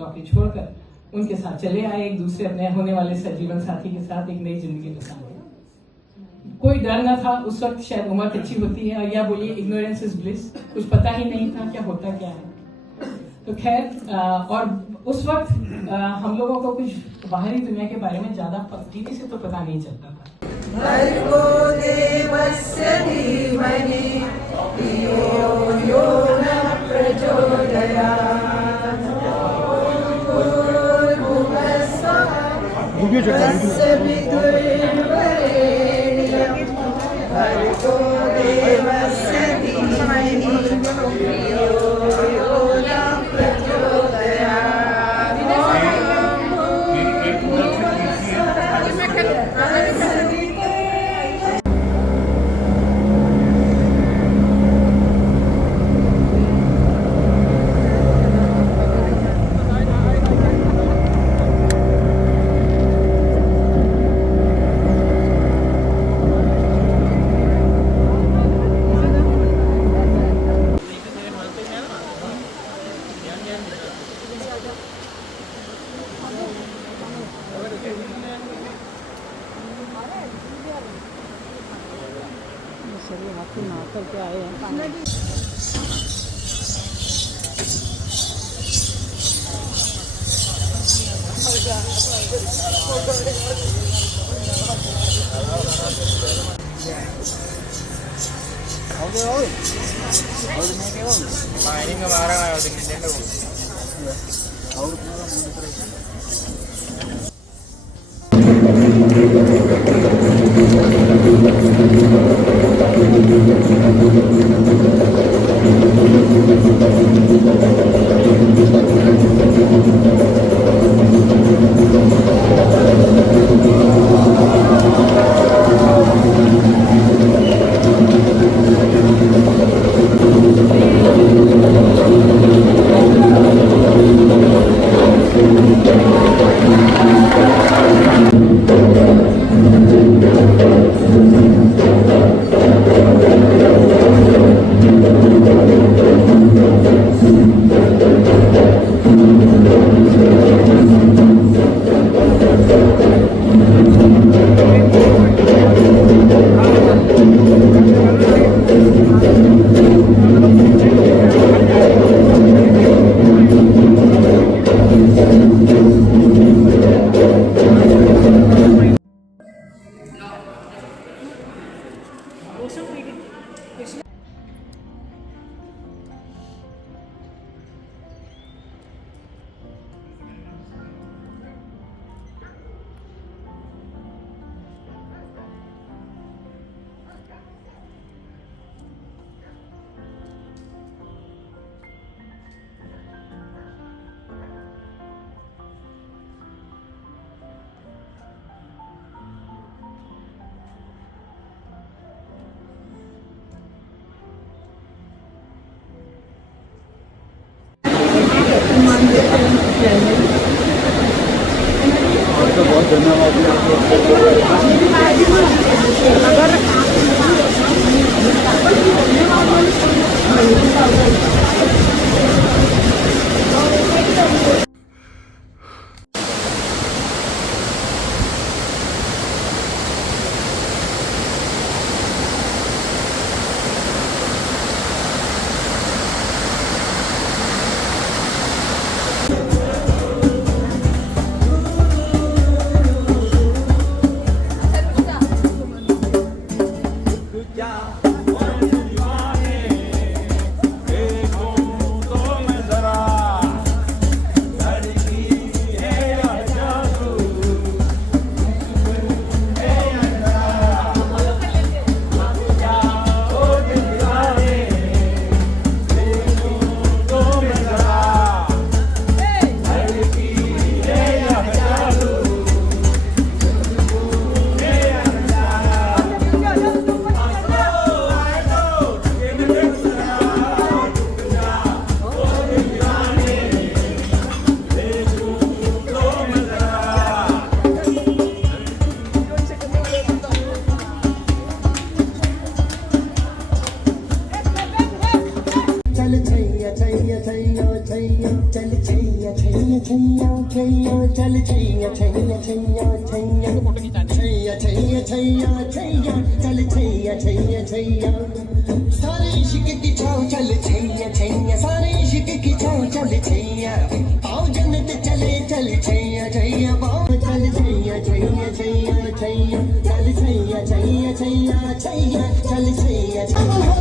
नौकरी छोड़कर उनके साथ चले आए, एक दूसरे अपने होने वाले जीवन साथी के साथ एक नई जिंदगी बसाने। कोई डर ना था उस वक्त, शायद उम्र अच्छी होती है, और या बोलिए इग्नोरेंस इज ब्लिस, कुछ पता ही नहीं था क्या होता क्या है। तो खैर, और उस वक्त हम लोगों को कुछ बाहरी दुनिया के बारे में ज्यादा टीवी से तो पता नहीं चलता था। भर्गो देवस्य धीमहि धियो यो नः प्रचोदयात्। तस्य विदुर्वरेण्यं भर्गो देवस्य धीमहि धियो यो नः प्रचोदयात्। चलिए हाथी नहा करके आए हैं। छैया छैया छैया छैया चल छैया छैया छैया छैया चल छैया छैया छैया छैया छैया छैया छैया छैया चल छैया छैया छैया सारे इश्क की छाव चल छैया छैया सारे इश्क की छाव चल छैया आओ जन्नत चले चल छैया छैया पाओ चल छैया छैया छैया छैया चल छैया छैया छैया छैया चल छैया छैया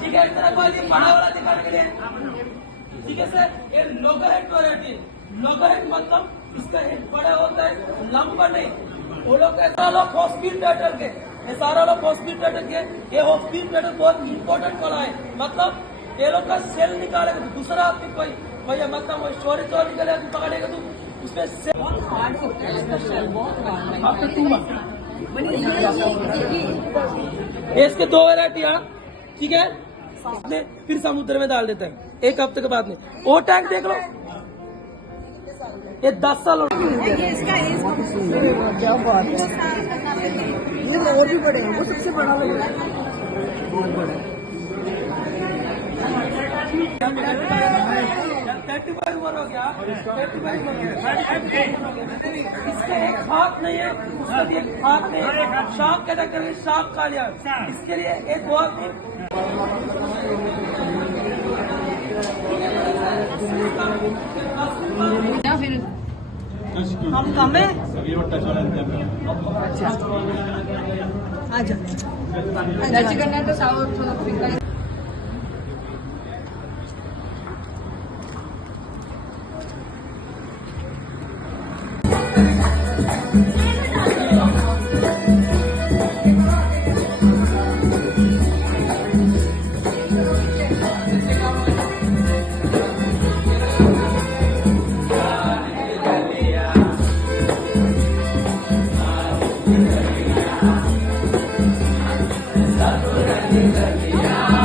ठीक है, इस तरह कोई बड़ा वाला दिखाने के लिए ठीक है सर। ये local head quality, local head मतलब इसका हेड बड़ा होता है, लंबा नहीं। वो लोग ऐसा लोग हॉस्पिटल पैटर्न के, ये सारा लोग हॉस्पिटल पैटर्न के। ये हॉस्पिटल पैटर्न बहुत इंपॉर्टेंट वाला है, मतलब ये लोग का सेल निकालेगा तो दूसरा आदमी कोई भैया मतलब वो चोरी निकलेगा तो पकड़ेगा तो उसमें सेल आपको 2 मंथ। इसके 2 वैरायटी ठीक है, फिर समुद्र में डाल देते हैं 1 हफ्ते के बाद में। वो टैंक देख लो, ये 10 साल क्या बात है, ये और भी बड़े हैं, वो सबसे बड़ा लग रहा है, बहुत बड़ा। 35 उम्र हो गया, 35 उम्र हो गया। इसका एक हाथ नहीं है, उसका भी एक हाथ नहीं है। सांप के चक्कर में सांप खा लिया, इसके लिए एक बहुत या फिर हम कम है। अच्छा आजा करना है तो साउथ अफ्रीका Yeah.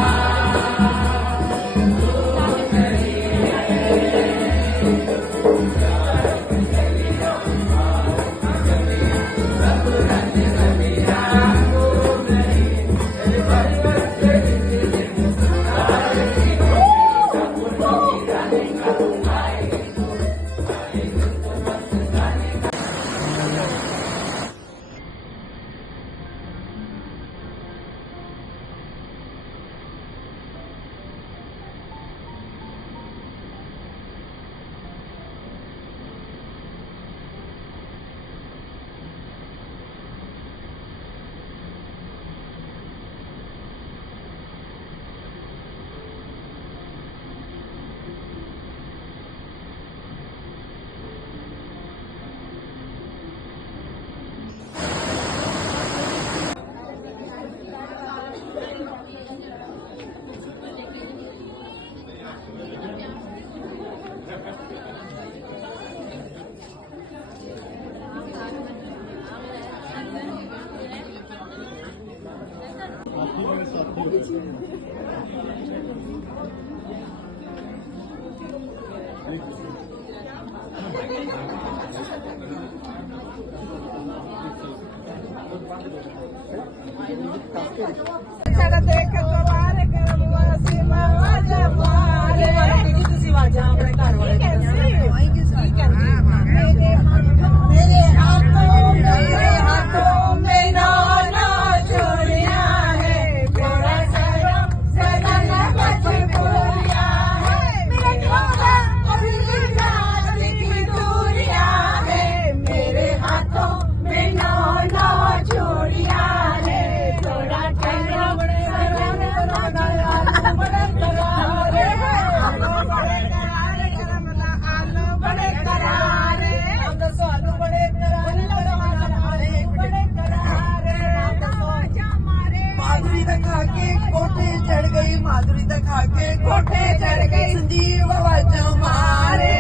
कोठे चढ़ गई संजीव आवाजा मारे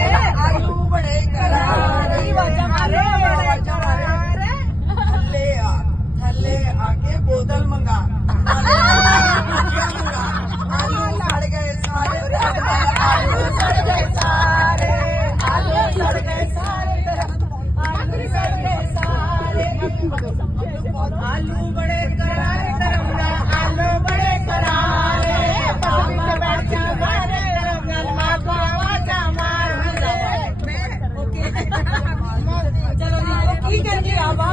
आलू बड़े करारे आवाजा मारे थल्ले आके बोतल मंगा आलू लड़ गए सारे आलू सड़ गए सारे आलू सड़ गए सारे आलू सड़ गए सारे आलू बड़े करारे तरमना आलू बड़े करारे बाबा बैठा मारे बाबा आवाजा मार चलो जी की करनी आवा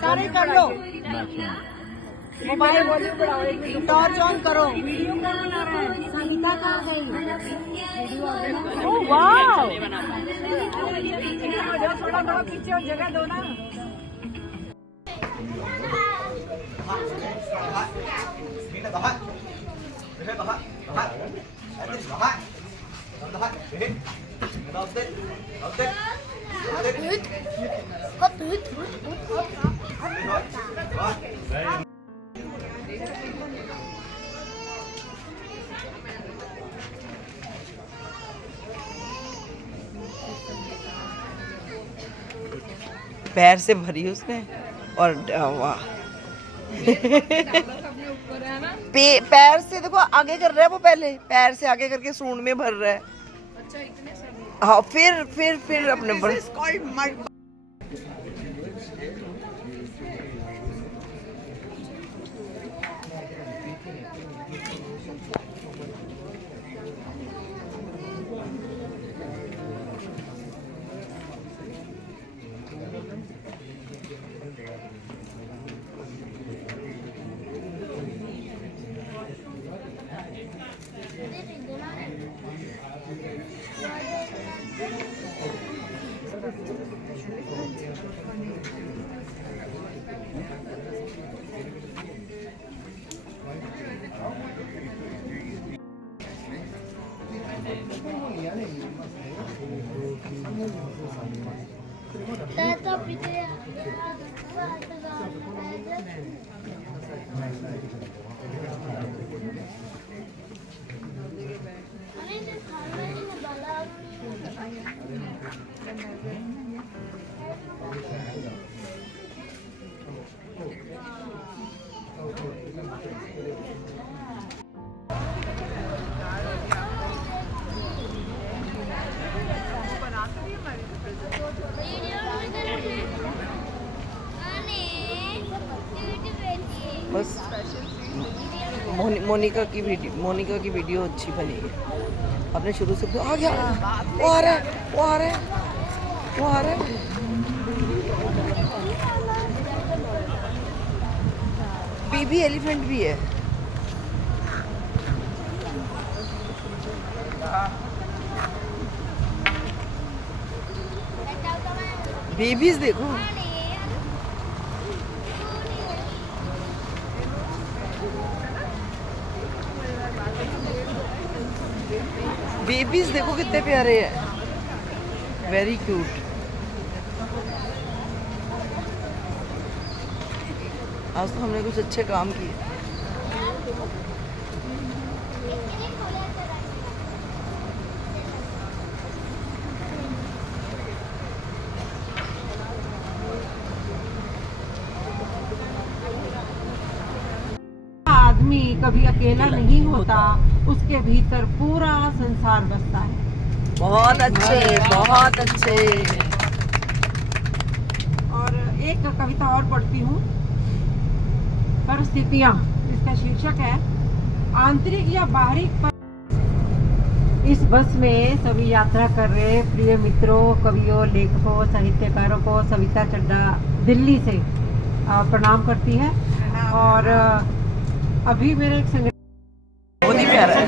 सारे कर लो मोबाइल वॉल्यूम बढ़ाओ टॉर्च ऑन करो वीडियो कौन बना रहा है संगीता कहाँ गई ओह वाओ थोड़ा थोड़ा पीछे और जगह दो ना पैर से भरी उसने और वाह पैर से देखो आगे कर रहा है वो पहले पैर से आगे करके सूंड में भर रहा है हाँ फिर अपने बस मोनिका की वीडियो अच्छी बनी है आपने शुरू से आ गया वो आ रहा है बेबी एलिफेंट भी है बेबीज देखो बेबीज देखो कितने प्यारे हैं वेरी क्यूट आज तो हमने कुछ अच्छे काम किए आदमी कभी अकेला नहीं होता उसके भीतर पूरा संसार बसता है बहुत अच्छे और एक कविता और पढ़ती हूँ परिस्थितियाँ इसका शीर्षक है आंतरिक या बाहरी इस बस में सभी यात्रा कर रहे प्रिय मित्रों कवियों लेखकों साहित्यकारों को सविता चड्डा दिल्ली से प्रणाम करती है और अभी मेरे एक संगठन कह रहा है।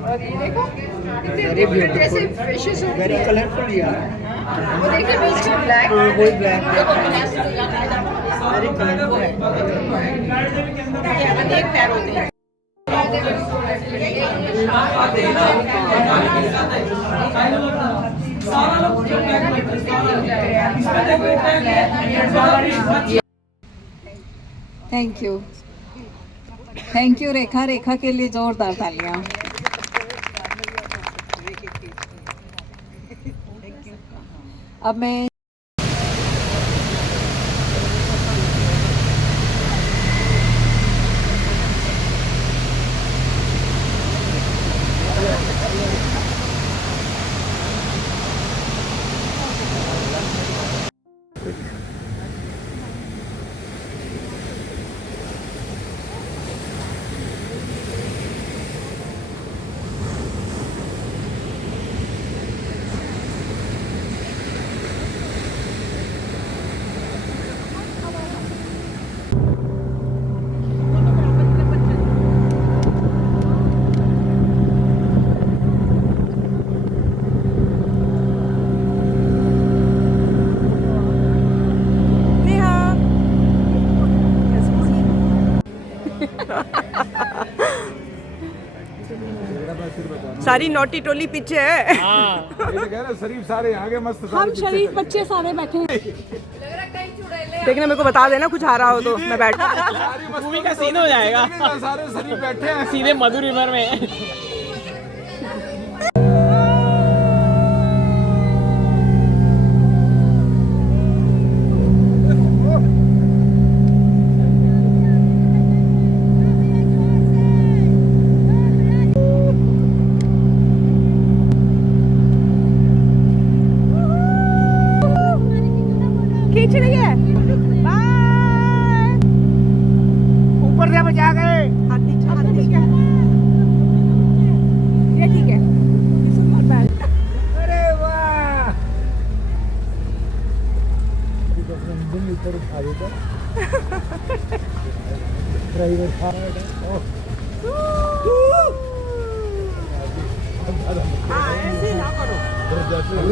और ये देखो कितने डिफरेंट जैसे फिशेस हो वेरी कलरफुल यार वो देखिए बीच में ब्लैक वही ब्लैक वेरी कलरफुल है ये अनेक पैर होते हैं थैंक यू रेखा रेखा के लिए जोरदार तालियां। अब मैं सारी नोटी टोली पीछे है। शरीफ सारे आगे मस्त हम शरीफ बच्चे सारे बैठे हैं। देखना मेरे को बता देना कुछ आ रहा हो तो मैं बैठ मूवी का सीन हो जाएगा। सारे शरीफ बैठे हैं सीधे मधु रिवर में। खींच रही है बाय ऊपर से बचा गए ये ठीक है अरे वाह ऐसे ना करो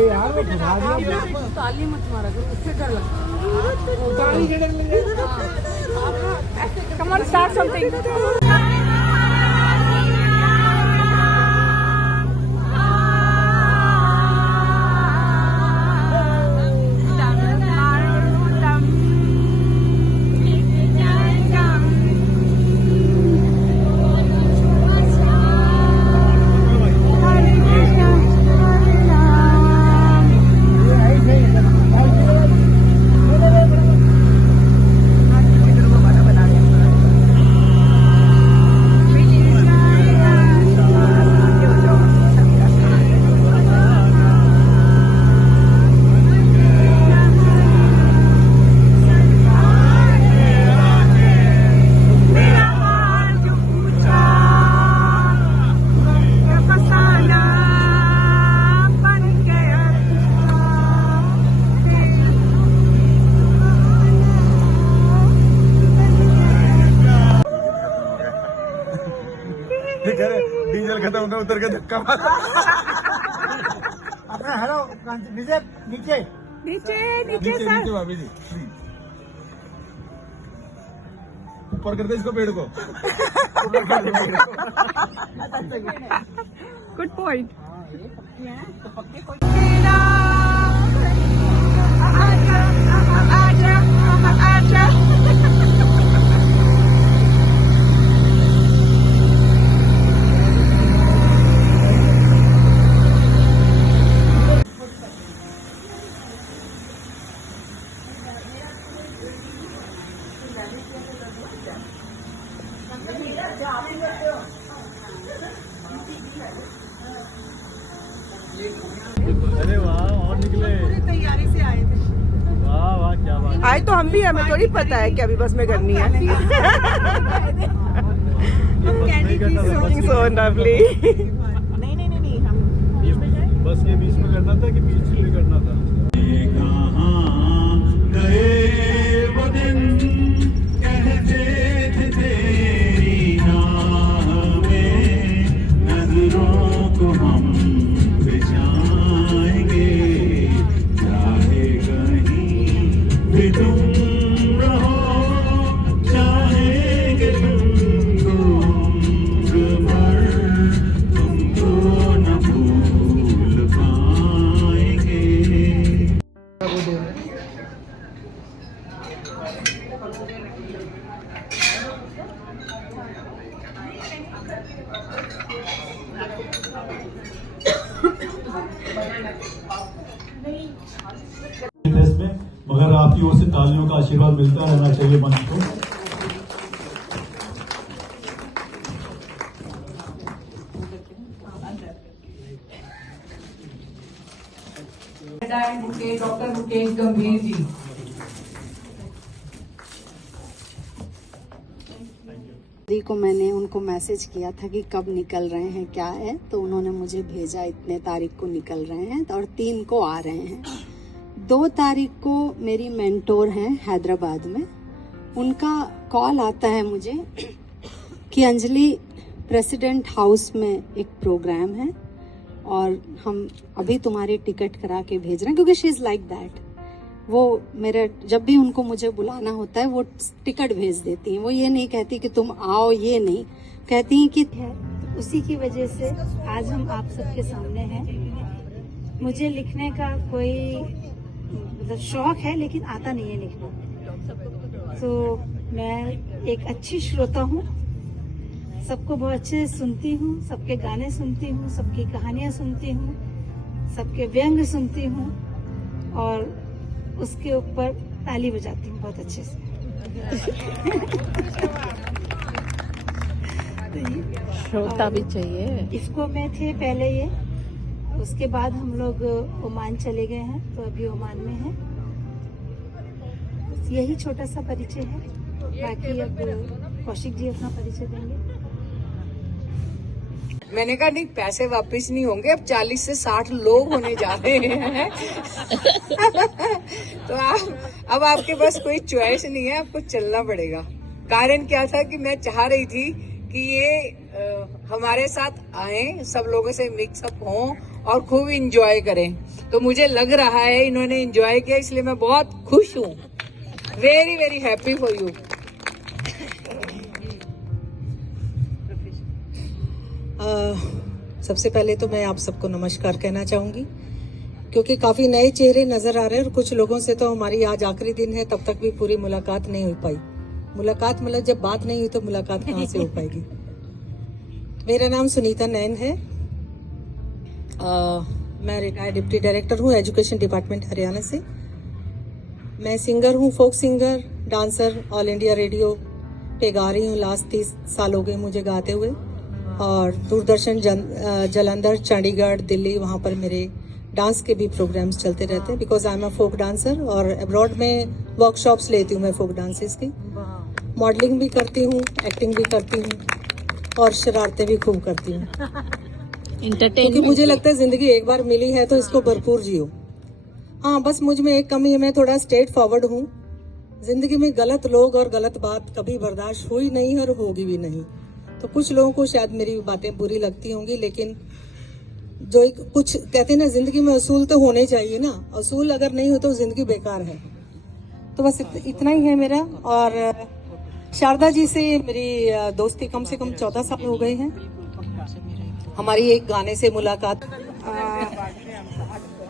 यार वो घुमा दिया ताली मत मारा करो उससे डर लगता है। Come on start something. Diesel खत्म होगा उतर के धक्का मारा। अपना हेलो नीचे नीचे नीचे नीचे नीचे भाभी जी ऊपर कर दे इसको पेड़ को। Good point. अरे वाह और निकले पूरी तैयारी से आए थे। वाह वाह क्या बात। आए तो हम भी हमें थोड़ी पता है कि अभी बस में करनी है। So lovely। बस के बीच में करना था कि बीच में करना था? तुम रहो चाहेंगे तुमको उम्र भर तुमको न भूल पाएंगे। में मगर आपकी ओर से तालियों का आशीर्वाद मिलता रहना चाहिए मंच को। डॉक्टर मुकेश गंभीर जी। को मैंने उनको मैसेज किया था कि कब निकल रहे हैं क्या है, तो उन्होंने मुझे भेजा इतने तारीख को निकल रहे हैं और 3 को आ रहे हैं। 2 तारीख को मेरी मेंटोर हैं हैदराबाद में, उनका कॉल आता है मुझे कि अंजलि प्रेसिडेंट हाउस में एक प्रोग्राम है और हम अभी तुम्हारी टिकट करा के भेज रहे हैं, क्योंकि शी इज़ लाइक दैट। वो मेरे जब भी उनको मुझे बुलाना होता है वो टिकट भेज देती हैं। वो ये नहीं कहती कि तुम आओ, ये नहीं कहती हैं कि है। तो उसी की वजह से आज हम आप सबके सामने हैं। मुझे लिखने का कोई मतलब शौक है लेकिन आता नहीं है लिखना। तो मैं एक अच्छी श्रोता हूँ, सबको बहुत अच्छे से सुनती हूँ, सबके गाने सुनती हूँ, सबकी कहानियाँ सुनती हूँ, सबके व्यंग सुनती हूँ और उसके ऊपर ताली बजाती हूँ बहुत अच्छे से। श्रोता भी चाहिए। इसको में थे पहले ये, उसके बाद हम लोग ओमान चले गए हैं, तो अभी ओमान में है। यही छोटा सा परिचय है, बाकी अब कौशिक जी अपना परिचय देंगे। मैंने कहा नहीं, पैसे वापस नहीं होंगे, अब 40 से 60 लोग होने जा रहे हैं। तो अब आपके पास कोई चॉइस नहीं है, आपको चलना पड़ेगा। कारण क्या था कि मैं चाह रही थी कि ये हमारे साथ आए, सब लोगों से मिक्सअप हों और खूब इंजॉय करें। तो मुझे लग रहा है इन्होंने इंजॉय किया, इसलिए मैं बहुत खुश हूँ। Very very happy for you. सबसे पहले तो मैं आप सबको नमस्कार कहना चाहूँगी, क्योंकि काफ़ी नए चेहरे नज़र आ रहे हैं और कुछ लोगों से तो हमारी आज आखिरी दिन है, तब तक भी पूरी मुलाकात नहीं हो पाई। मुलाकात मतलब जब बात नहीं हुई तो मुलाकात कहाँ से हो पाएगी। मेरा नाम सुनीता नैन है। मैं रिटायर्ड डिप्टी डायरेक्टर हूँ एजुकेशन डिपार्टमेंट हरियाणा से। मैं सिंगर हूँ, folk singer, dancer, all India radio पे गा रही हूँ। लास्ट 30 साल हो गए मुझे गाते हुए, और दूरदर्शन जालंधर, चंडीगढ़, दिल्ली, वहाँ पर मेरे डांस के भी प्रोग्राम्स चलते रहते हैं, because I am a folk dancer. और अब्रॉड में वर्कशॉप्स लेती हूँ मैं फोक डांसेस की। मॉडलिंग भी करती हूँ, एक्टिंग भी करती हूँ और शरारतें भी खूब करती हूँ। क्योंकि मुझे लगता है जिंदगी एक बार मिली है तो इसको भरपूर जियो। हाँ, बस मुझ में एक कमी है, मैं थोड़ा स्ट्रेट फॉरवर्ड हूँ। जिंदगी में गलत लोग और गलत बात कभी बर्दाश्त हुई नहीं और होगी भी नहीं। तो कुछ लोगों को शायद मेरी बातें बुरी लगती होंगी, लेकिन जो एक कुछ कहते हैं ना, जिंदगी में असूल तो होने चाहिए ना। असूल अगर नहीं हो तो जिंदगी बेकार है। तो बस इतना ही है मेरा। और शारदा जी से मेरी दोस्ती कम से कम 14 साल हो गए हैं। हमारी एक गाने से मुलाकात।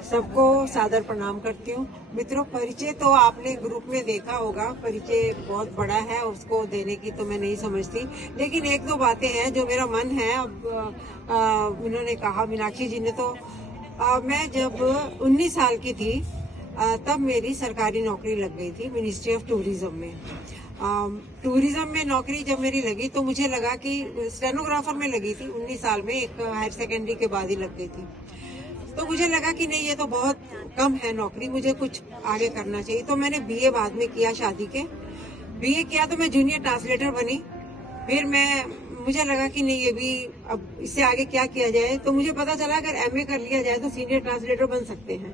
सबको सादर प्रणाम करती हूँ। मित्रों, परिचय तो आपने ग्रुप में देखा होगा, परिचय बहुत बड़ा है, उसको देने की तो मैं नहीं समझती, लेकिन 1-2 बातें हैं जो मेरा मन है। अब इन्होंने कहा, मीनाक्षी जी ने, तो मैं जब 19 साल की थी तब मेरी सरकारी नौकरी लग गई थी मिनिस्ट्री ऑफ टूरिज्म में। टूरिज्म में नौकरी जब मेरी लगी तो मुझे लगा कि स्टेनोग्राफर में लगी थी 19 साल में, एक हायर सेकेंडरी के बाद ही लग गई थी। तो मुझे लगा कि नहीं, ये तो बहुत कम है नौकरी, मुझे कुछ आगे करना चाहिए। तो मैंने बीए बाद में किया, शादी के बीए किया तो मैं जूनियर ट्रांसलेटर बनी। फिर मुझे लगा कि नहीं, ये भी अब इससे आगे क्या किया जाए। तो मुझे पता चला अगर एमए कर लिया जाए तो सीनियर ट्रांसलेटर बन सकते हैं।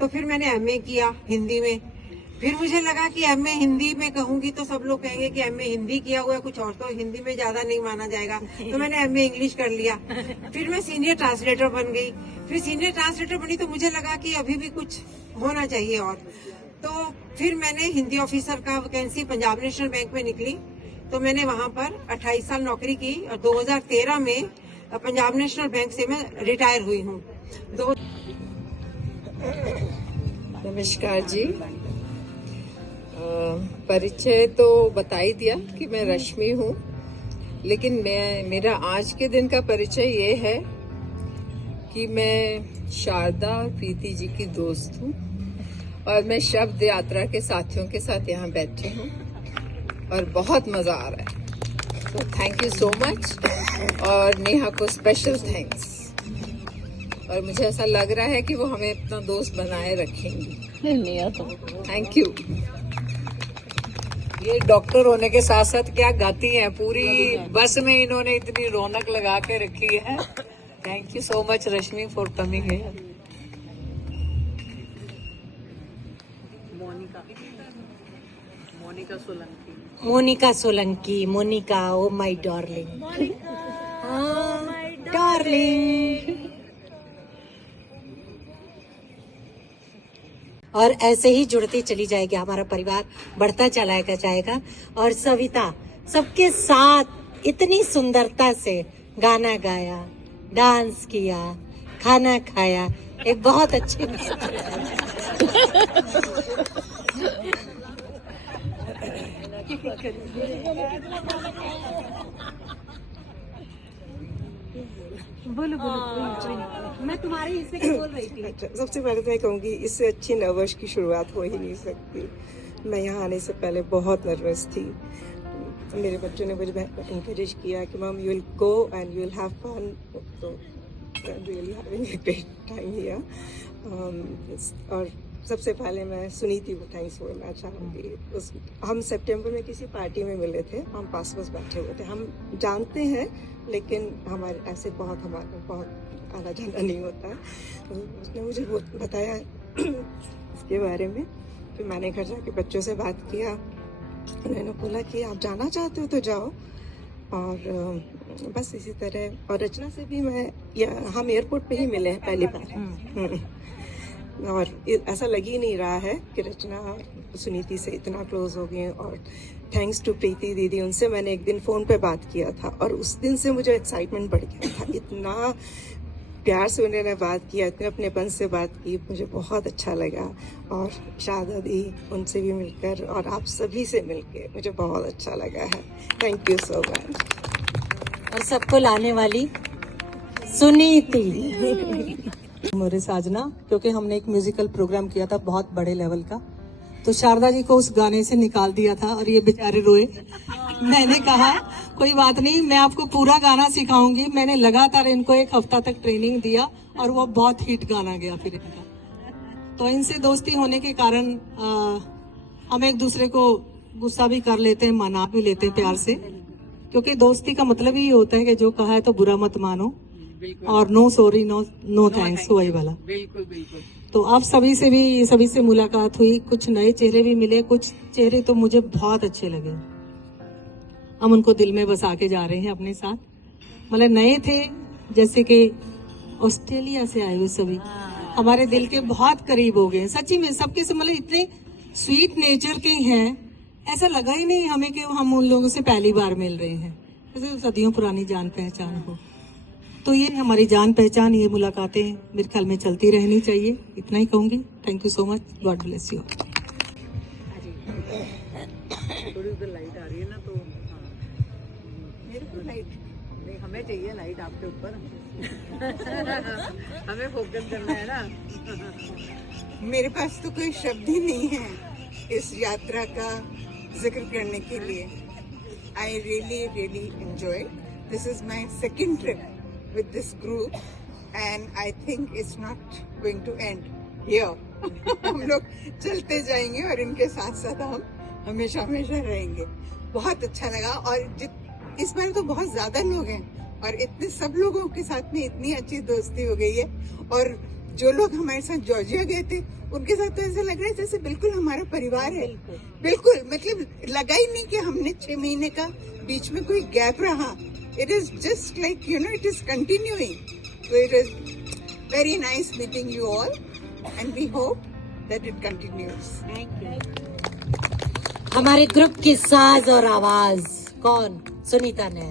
तो फिर मैंने एमए किया हिंदी में। फिर मुझे लगा कि एमए हिंदी में कहूंगी तो सब लोग कहेंगे कि एमए हिंदी किया हुआ है, कुछ और तो हिंदी में ज्यादा नहीं माना जाएगा। तो मैंने एमए इंग्लिश कर लिया। फिर मैं सीनियर ट्रांसलेटर बन गई। फिर सीनियर ट्रांसलेटर बनी तो मुझे लगा कि अभी भी कुछ होना चाहिए और। तो फिर मैंने हिंदी ऑफिसर का वैकेंसी पंजाब नेशनल बैंक में निकली, तो मैंने वहां पर 28 साल नौकरी की और 2013 में पंजाब नेशनल बैंक से मैं रिटायर हुई हूँ। नमस्कार जी। परिचय तो बता ही दिया कि मैं रश्मि हूँ, लेकिन मेरा आज के दिन का परिचय ये है कि मैं शारदा और प्रीति जी की दोस्त हूँ और मैं शब्द यात्रा के साथियों के साथ यहाँ बैठी हूँ और बहुत मजा आ रहा है। तो थैंक यू सो मच और नेहा को स्पेशल थैंक्स। और मुझे ऐसा लग रहा है कि वो हमें अपना दोस्त बनाए रखेंगी। नेहा तो थैंक यू। ये डॉक्टर होने के साथ साथ क्या गाती हैं, पूरी बस में इन्होंने इतनी रौनक लगा के रखी है। Thank you so much Rashmi for coming here. Monika Solanki, Monika oh my darling, darling. और ऐसे ही जुड़ती चली जाएगी, हमारा परिवार बढ़ता चला जाएगा। और सविता सबके साथ इतनी सुंदरता से गाना गाया, डांस किया, खाना खाया, एक बहुत अच्छी बोलो मैं तुम्हारे हिस्से की बोल रही थी। सबसे पहले तो मैं कहूँगी इससे अच्छी नववर्ष की शुरुआत हो ही नहीं सकती। मैं यहाँ आने से पहले बहुत नर्वस थी। मेरे बच्चों ने मुझे इंकरेज किया कि mum you will go and you will have fun, तो really having a great time here. और सबसे पहले मैं सुनीति को थैंक्स बोलना चाहूँगी। हम सितंबर में किसी पार्टी में मिले थे, हम पास बैठे हुए थे, हम जानते हैं लेकिन हमारे ऐसे बहुत आना जाना नहीं होता है। तो उसने मुझे बताया इसके बारे में, फिर मैंने घर जाके बच्चों से बात किया, उन्होंने बोला कि आप जाना चाहते हो तो जाओ। और बस इसी तरह। और रचना से भी हम एयरपोर्ट पे ही मिले हैं पहली बार, और ऐसा लग ही नहीं रहा है कि रचना सुनीति से इतना क्लोज हो गए। और थैंक्स टू प्रीति दीदी, उनसे मैंने एक दिन फ़ोन पे बात किया था और उस दिन से मुझे एक्साइटमेंट बढ़ गया था। इतना प्यार से उन्होंने बात किया, इतने अपनेपन से बात की, मुझे बहुत अच्छा लगा। और शारदा दी, उनसे भी मिलकर और आप सभी से मिलकर मुझे बहुत अच्छा लगा है। Thank you so much. और सबको लाने वाली सुनीति मोरे साजना, क्योंकि हमने एक म्यूजिकल प्रोग्राम किया था बहुत बड़े लेवल का, तो शारदा जी को उस गाने से निकाल दिया था और ये बेचारे रोए। मैंने कहा कोई बात नहीं, मैं आपको पूरा गाना सिखाऊंगी। मैंने लगातार इनको 1 हफ्ता तक ट्रेनिंग दिया और वो बहुत हिट गाना गया फिर इनका। तो इनसे दोस्ती होने के कारण हम एक दूसरे को गुस्सा भी कर लेते हैं, मना भी लेते हैं प्यार से, क्योंकि दोस्ती का मतलब ही होता है कि जो कहा है तो बुरा मत मानो और नो सॉरी नो थैंक्स वही वाला। बिल्कुल बिल्कुल। तो आप सभी से मुलाकात हुई, कुछ नए चेहरे भी मिले, कुछ चेहरे तो मुझे बहुत अच्छे लगे। हम उनको दिल में बसा के जा रहे हैं अपने साथ। मतलब नए थे, जैसे कि ऑस्ट्रेलिया से आए हुए सभी हमारे दिल के बहुत करीब हो गए सच्ची में। सबके से मतलब इतने स्वीट नेचर के हैं, ऐसा लगा ही नहीं हमें कि हम उन लोगों से पहली बार मिल रहे हैं, जैसे सदियों पुरानी जान पहचान हो। तो ये हमारी जान पहचान, ये मुलाकातें मेरे ख्याल में चलती रहनी चाहिए, इतना ही कहूँगी। Thank you so much, God bless you. थोड़ी उधर लाइट आ रही है ना, तो मेरे को लाइट नहीं, हमें चाहिए लाइट आपके ऊपर। हमें फोकस करना है ना। मेरे पास तो कोई शब्द ही नहीं है इस यात्रा का जिक्र करने के लिए। I really enjoy. This is my second trip with this group and I think it's not going to end here। हम लोग चलते जाएंगे और इनके साथ साथ हम हमेशा रहेंगे। बहुत अच्छा लगा। और इस बार तो बहुत ज्यादा लोग हैं और इतने सब लोगों के साथ में इतनी अच्छी दोस्ती हो गई है। और जो लोग हमारे साथ जॉर्जिया गए थे उनके साथ तो ऐसा लग रहा है जैसे बिल्कुल हमारा परिवार है। बिल्कुल मतलब लगा ही नहीं कि हमने 6 महीने का बीच में कोई गैप रहा। It is just like, it is continuing. So it is very nice meeting you all and we hope that it continues. हमारे ग्रुप की साज और आवाज कौन? सुनीता ने।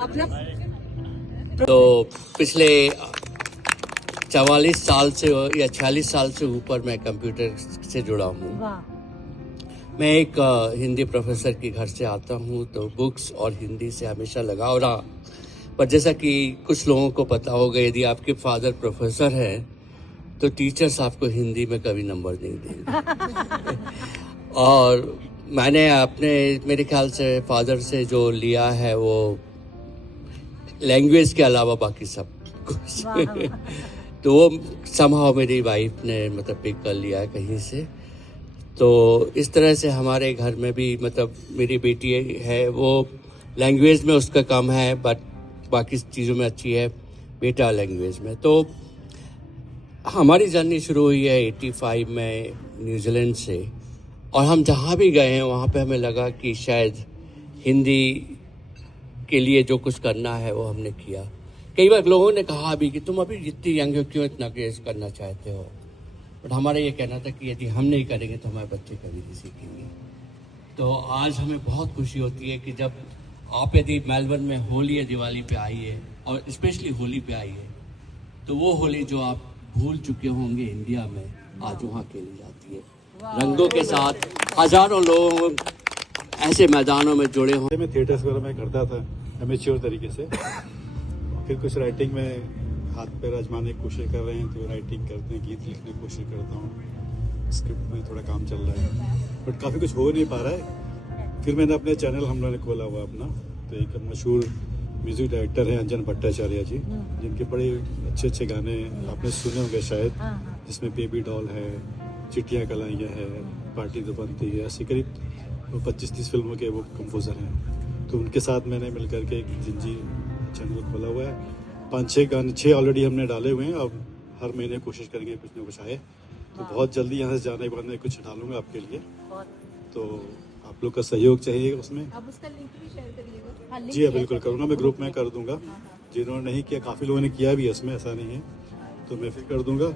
अपना तो पिछले 44 साल से या 46 साल से ऊपर मैं कंप्यूटर से जुड़ा हूँ। मैं एक हिंदी प्रोफेसर के घर से आता हूँ, तो बुक्स और हिंदी से हमेशा लगाव रहा। पर जैसा कि कुछ लोगों को पता होगा, यदि आपके फादर प्रोफेसर हैं तो टीचर्स आपको हिंदी में कभी नंबर नहीं देंगे। और मैंने मेरे ख्याल से फादर से जो लिया है वो लैंग्वेज के अलावा बाकी सब कुछ तो वो समहाउ मेरी वाइफ ने मतलब पिक कर लिया है कहीं से। तो इस तरह से हमारे घर में भी मतलब मेरी बेटी है, वो लैंग्वेज में उसका कम है, बट बाकी चीज़ों में अच्छी है, बेटा लैंग्वेज में। तो हमारी जर्नी शुरू हुई है 85 में न्यूजीलैंड से, और हम जहाँ भी गए हैं वहाँ पे हमें लगा कि शायद हिंदी के लिए जो कुछ करना है वो हमने किया। कई बार लोगों ने कहा अभी कि तुम अभी इतनी यंग हो, क्यों इतना केस करना चाहते हो, बट हमारा ये कहना था कि यदि हम नहीं करेंगे तो हमारे बच्चे कभी नहीं सीखेंगे। तो आज हमें बहुत खुशी होती है कि जब आप यदि मेलबर्न में होली या दिवाली पे आइए, और स्पेशली होली पे आइए, तो वो होली जो आप भूल चुके होंगे इंडिया में, आज वहाँ खेली जाती है रंगों के साथ। हजारों लोग ऐसे मैदानों में जुड़े हों। मैं थिएटर्स वगैरह में करता था एमेच्योर तरीके से, फिर कुछ राइटिंग में हाथ पैर आजमाने की कोशिश कर रहे हैं, तो राइटिंग करते हैं, गीत लिखने की कोशिश करता हूँ, स्क्रिप्ट में थोड़ा काम चल रहा है, बट काफ़ी कुछ हो नहीं पा रहा है। फिर मैंने अपने चैनल हम लोगों ने खोला हुआ अपना, तो एक मशहूर म्यूजिक डायरेक्टर हैं अंजन भट्टाचार्य जी, जिनके बड़े अच्छे अच्छे गाने आपने सुने होंगे शायद, जिसमें बेबी डॉल है, चिट्ठियाँ कलाइयाँ है, पार्टी तो बनती है, ऐसे करीब 25-30 फिल्मों के वो कंपोजर हैं। तो उनके साथ मैंने मिलकर के एक जिंजी चैनल खोला हुआ है। 5-6 गाने 6 ऑलरेडी हमने डाले हुए हैं, अब हर महीने कोशिश करेंगे कुछ ना कुछ आए। तो बहुत जल्दी यहाँ से जाने के बाद मैं कुछ डालूंगा आपके लिए, तो आप लोग का सहयोग चाहिए उसमें। अब उसका लिंक भी शेयर करिएगा। जी हाँ, बिल्कुल करूँगा, मैं ग्रुप में कर दूंगा। जिन्होंने नहीं किया, काफ़ी लोगों ने किया भी है इसमें, ऐसा नहीं है, तो मैं फिर कर दूंगा।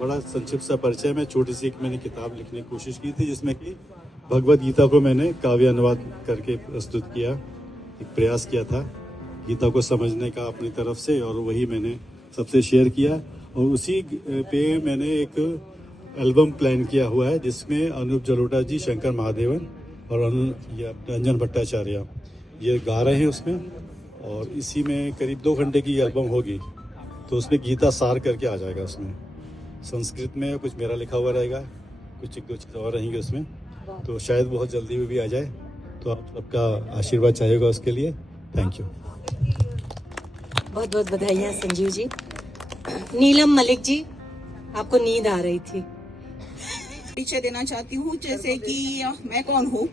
बड़ा संक्षिप्त सा परिचय में छोटी सी एक मैंने किताब लिखने की कोशिश की थी, जिसमें कि भगवद गीता को मैंने काव्य अनुवाद करके प्रस्तुत किया, एक प्रयास किया था गीता को समझने का अपनी तरफ से, और वही मैंने सबसे शेयर किया। और उसी पे मैंने एक एल्बम प्लान किया हुआ है, जिसमें अनूप जलोटा जी, शंकर महादेवन और अंजन भट्टाचार्य ये गा रहे हैं उसमें, और इसी में करीब 2 घंटे की एल्बम होगी। तो उसमें गीता सार करके आ जाएगा, उसमें संस्कृत में कुछ मेरा लिखा हुआ रहेगा, कुछ 1-2 चीज़ और रहेंगे उसमें, तो शायद बहुत जल्दी में भी आ जाए। तो आप सबका आशीर्वाद चाहिएगा उसके लिए। Thank you. बहुत बहुत बधाइयाँ संजीव जी। नीलम मलिक जी, आपको नींद आ रही थी। परिचय देना चाहती हूँ, जैसे कि मैं कौन हूँ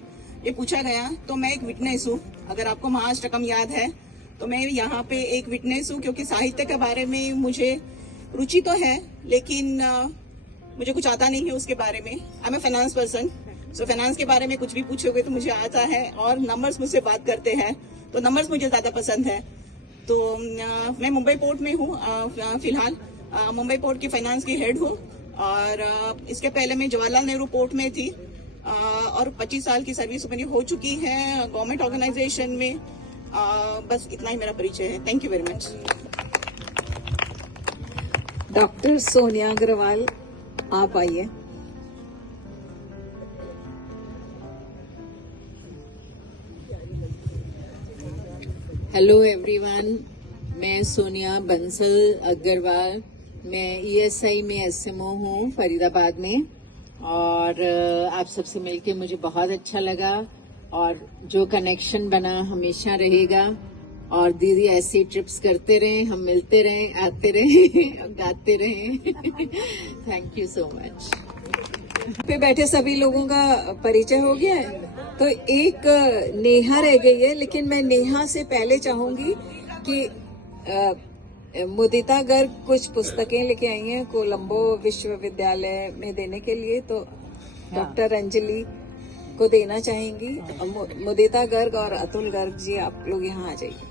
ये पूछा गया, तो मैं एक विटनेस हूँ। अगर आपको महाअष्टकम याद है तो मैं यहाँ पे एक विटनेस हूँ, क्योंकि साहित्य के बारे में मुझे रुचि तो है, लेकिन मुझे कुछ आता नहीं है उसके बारे में। I am a finance person, so finance के बारे में कुछ भी पूछोगे तो मुझे आता है, और नंबर्स मुझसे बात करते हैं, तो नंबर्स मुझे ज़्यादा पसंद है। तो मैं मुंबई पोर्ट में हूँ फिलहाल, मुंबई पोर्ट की फाइनेंस की हेड हूँ, और इसके पहले मैं जवाहरलाल नेहरू पोर्ट में थी, और 25 साल की सर्विस मेरी हो चुकी है गवर्नमेंट ऑर्गेनाइजेशन में। बस इतना ही मेरा परिचय है। Thank you very much. Doctor Sonia Agarwal, आप आइए। हेलो एवरीवन, मैं सोनिया बंसल अग्रवाल, मैं ईएसआई में एसएमओ हूँ फरीदाबाद में, और आप सबसे मिलके मुझे बहुत अच्छा लगा, और जो कनेक्शन बना हमेशा रहेगा, और दीदी ऐसे ट्रिप्स करते रहें, हम मिलते रहें, आते रहें और गाते रहें। Thank you so much. पे बैठे सभी लोगों का परिचय हो गया है, तो एक नेहा रह गई है, लेकिन मैं नेहा से पहले चाहूंगी कि मुदिता गर्ग कुछ पुस्तकें लेके आई हैं कोलंबो विश्वविद्यालय में देने के लिए, तो डॉक्टर अंजलि को देना चाहेंगी। मुदिता गर्ग और अतुल गर्ग जी, आप लोग यहाँ आ जाइए।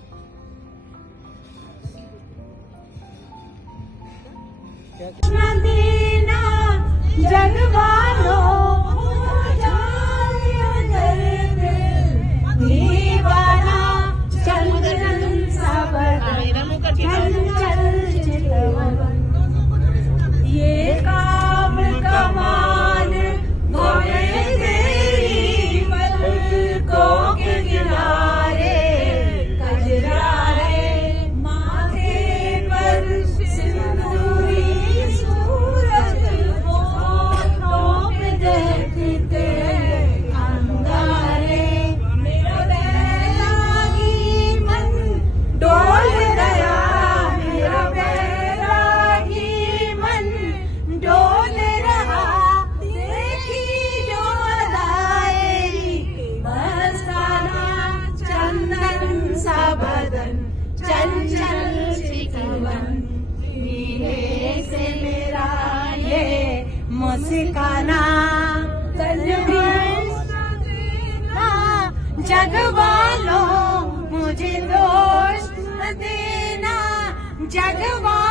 ये काम कमान तेरी पलकों के किनारे कजरारे माथे पर सिंदूरी सूरज होठों पे देखते अंगारे मेरा बैरागी मन डोल गया मेरा बैरागी मन डोल रहा देखी जो दायरी मस्ताना चंदन सा बदन चंचल चितवन मीरे से मेरा ये मुस्काना जग वालों मुझे दोष देना जग वालों